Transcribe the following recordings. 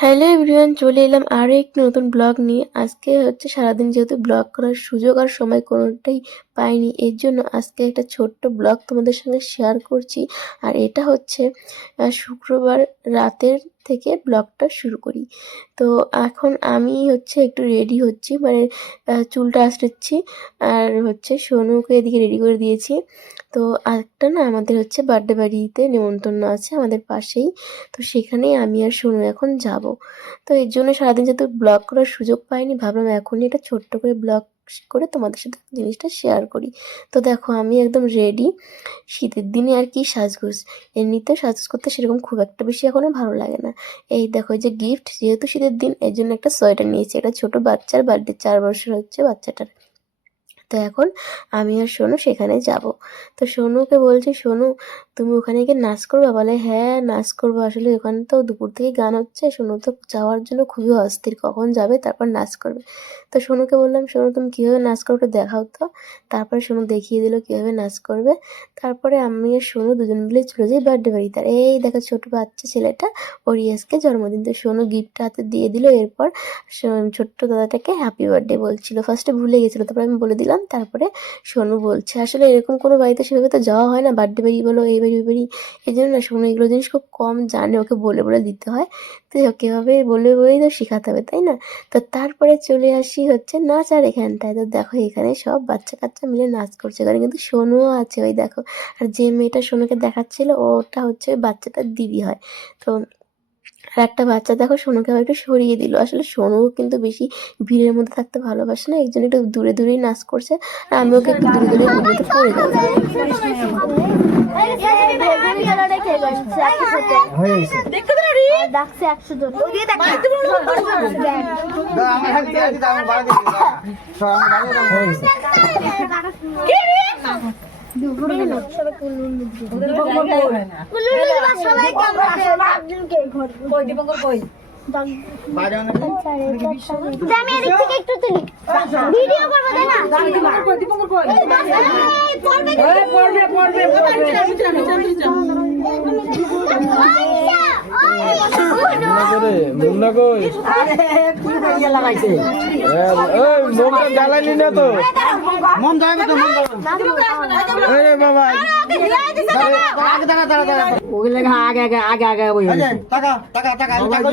Hello everyone, চলে এলাম আরও একটি নতুন ব্লগ নিয়ে। আজকে হচ্ছে সারাদিন যেহেতু ব্লগ করার সুযোগ আর সময় কোনোটাই পাইনি, এর জন্য আজকে একটা ছোট্ট ব্লগ তোমাদের সঙ্গে শেয়ার করছি। আর এটা হচ্ছে শুক্রবার রাতের থেকে ব্লগটা শুরু করি। তো এখন আমি হচ্ছে একটু রেডি হচ্ছি, মানে চুলটা আঁচড়াচ্ছি। আর হচ্ছে সোনুকে এদিকে রেডি করে দিয়েছি। তো আরেকটা না, আমাদের হচ্ছে বার্থডে বাড়িতে নেমন্তন্ন আছে আমাদের পাশেই। তো সেখানেই আমি আর সোনু এখন যাব। তো এর জন্য সারাদিন যেহেতু ব্লগ করার সুযোগ পাইনি, ভাবলাম এখনই এটা ছোট্ট করে ব্লগ করে তোমাদের সাথে জিনিসটা শেয়ার করি। তো দেখো আমি একদম রেডি। শীতের দিনে আর কি সাজগোজ, এমনিতে সাজগোজ করতে সেরকম খুব একটা বেশি এখনও ভালো লাগে না। এই দেখো, এই যে গিফট, যেহেতু শীতের দিন এর জন্য একটা সোয়েটার নিয়েছি। এটা ছোট বাচ্চার বার্থডে, 4 বছর হচ্ছে বাচ্চাটার। তো এখন আমি আর সোনু সেখানে যাব। তো সোনুকে বলছি, সোনু তুমি ওখানে গিয়ে নাচ করবে? বলে হ্যাঁ নাচ করবো। আসলে ওখানে তো দুপুর থেকেই গান হচ্ছে। সোনু তো যাওয়ার জন্য খুবই অস্থির, কখন যাবে তারপর নাচ করবে। তো সোনুকে বললাম, সোনু তুমি কীভাবে নাচ করবে দেখাও তো। তারপরে সোনু দেখিয়ে দিল কীভাবে নাচ করবে। তারপরে আমি আর সোনু দুজন মিলে চলে যাই বার্থডে বাড়িতে। আর এই দেখো ছোটো বাচ্চা ছেলেটা, ওর আজকে জন্মদিন। তো সোনু গিফট হাতে দিয়ে দিল। এরপর ছোট্ট দাদাটাকে হ্যাপি বার্থডে বলছিল। ফার্স্টে ভুলে গেছিলো, তারপরে আমি বলে দিলাম। তারপরে সোনু বলছে আসলে এরকম কোনো বাড়িতে সেভাবে তো যাওয়া হয় না, বার্থডে বাড়ি বলো এই বাড়ি ওই বাড়ি। এই জন্য না সোনু এগুলো জিনিস খুব কম জানে, ওকে বলে বলে দিতে হয়। তো ওকে এভাবে বলে বলেই তো শেখাতে হবে, তাই না? তো তারপরে চলে আসি হচ্ছে নাচ আর এখানটায়। তো দেখো এখানে সব বাচ্চা কাচ্চা মিলে নাচ করছে, এখানে কিন্তু সোনুও আছে ওই দেখো। আর যে মেয়েটা সোনুকে দেখাচ্ছিল ওটা হচ্ছে ওই বাচ্চাটার দিদি হয়। তো আর একটা বাচ্চা দেখো সোনুকে আবার একটু সরিয়ে দিল। আসলে সোনু কিন্তু বেশি ভিড়ের মধ্যে থাকতে ভালোবাসে না, একজন একটু দূরে দূরেই নাচ করছে। আর আমি ওকে একটু দূরে দূরে বলি তো পড়ে যাবে। জ্বালাইলি না তো মন যাবে তো বাবা আগে আগে আগে আগে টাকা টাকা টাকা ভালো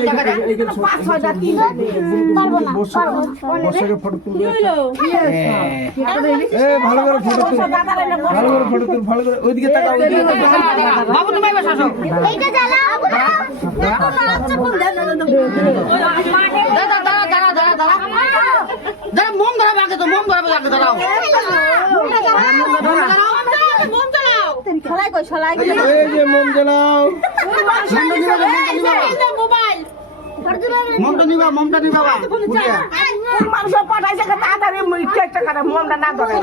করে ফটো তুল, ভালো করে ফটো তুল, ভালো করে ওইদিকে তাকাও। বাবু তুমি এবার আসো, এইটা জ্বালাও। দাদা দাদা দাদা দাদা দাদা দাদা মোম ধরাবে আগে, তো মোম ধরাবে আগে, দাঁড়াও মোম জ্বালাও। ছলাই কই ছলাই, এই যে মোম জ্বালাও। মোবাইল মোমটা নিবা, মোমটা নিবা মানুষ পাঠাইছে তাড়াতাড়ি একটা করে মোমটা না ধরে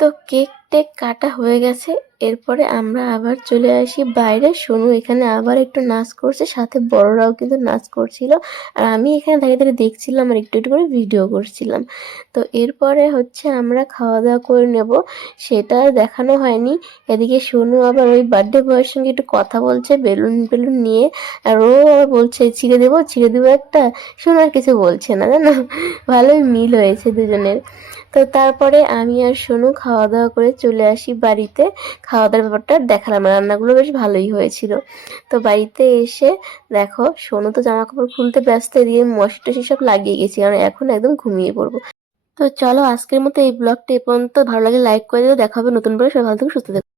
তো কেক টেক কাটা হয়ে গেছে। এরপরে আমরা আবার চলে আসি বাইরে। সোনু এখানে আবার একটু নাচ করছে, সাথে বড়রাও কিন্তু নাচ করছিল। আর আমি এখানে দাঁড়িয়ে দাঁড়িয়ে দেখছিলাম আর একটু একটু করে ভিডিও করছিলাম। তো এরপরে হচ্ছে আমরা খাওয়া দাওয়া করে নেব, সেটা আর দেখানো হয়নি। এদিকে সোনু আবার ওই বার্থডে বয়ের সঙ্গে একটু কথা বলছে বেলুন বেলুন নিয়ে। আর ও আবার বলছে ছিঁড়ে দেবো একটা। সোনু আর কিছু বলছে না, জানো, ভালোই মিল হয়েছে দুজনের। তো তারপরে আমি আর সোনু খাওয়া দাওয়া করে চলে আসি বাড়িতে। খাওয়া দাওয়ার ব্যাপারটা দেখালাম, রান্নাগুলো বেশ ভালোই হয়েছিল। তো বাড়িতে এসে দেখো সোনু তো জামা কাপড় খুলতে ব্যস্ত, এদিকে মশি টসি সব লাগিয়ে গেছি, কারণ এখন একদম ঘুমিয়ে পড়বো। তো চলো আজকের মতো এই ব্লগটা এ পর্যন্ত। ভালো লাগে লাইক করে দিও, দেখা হবে নতুন করে। সবাই ভালো থেকে সুস্থ থেকো।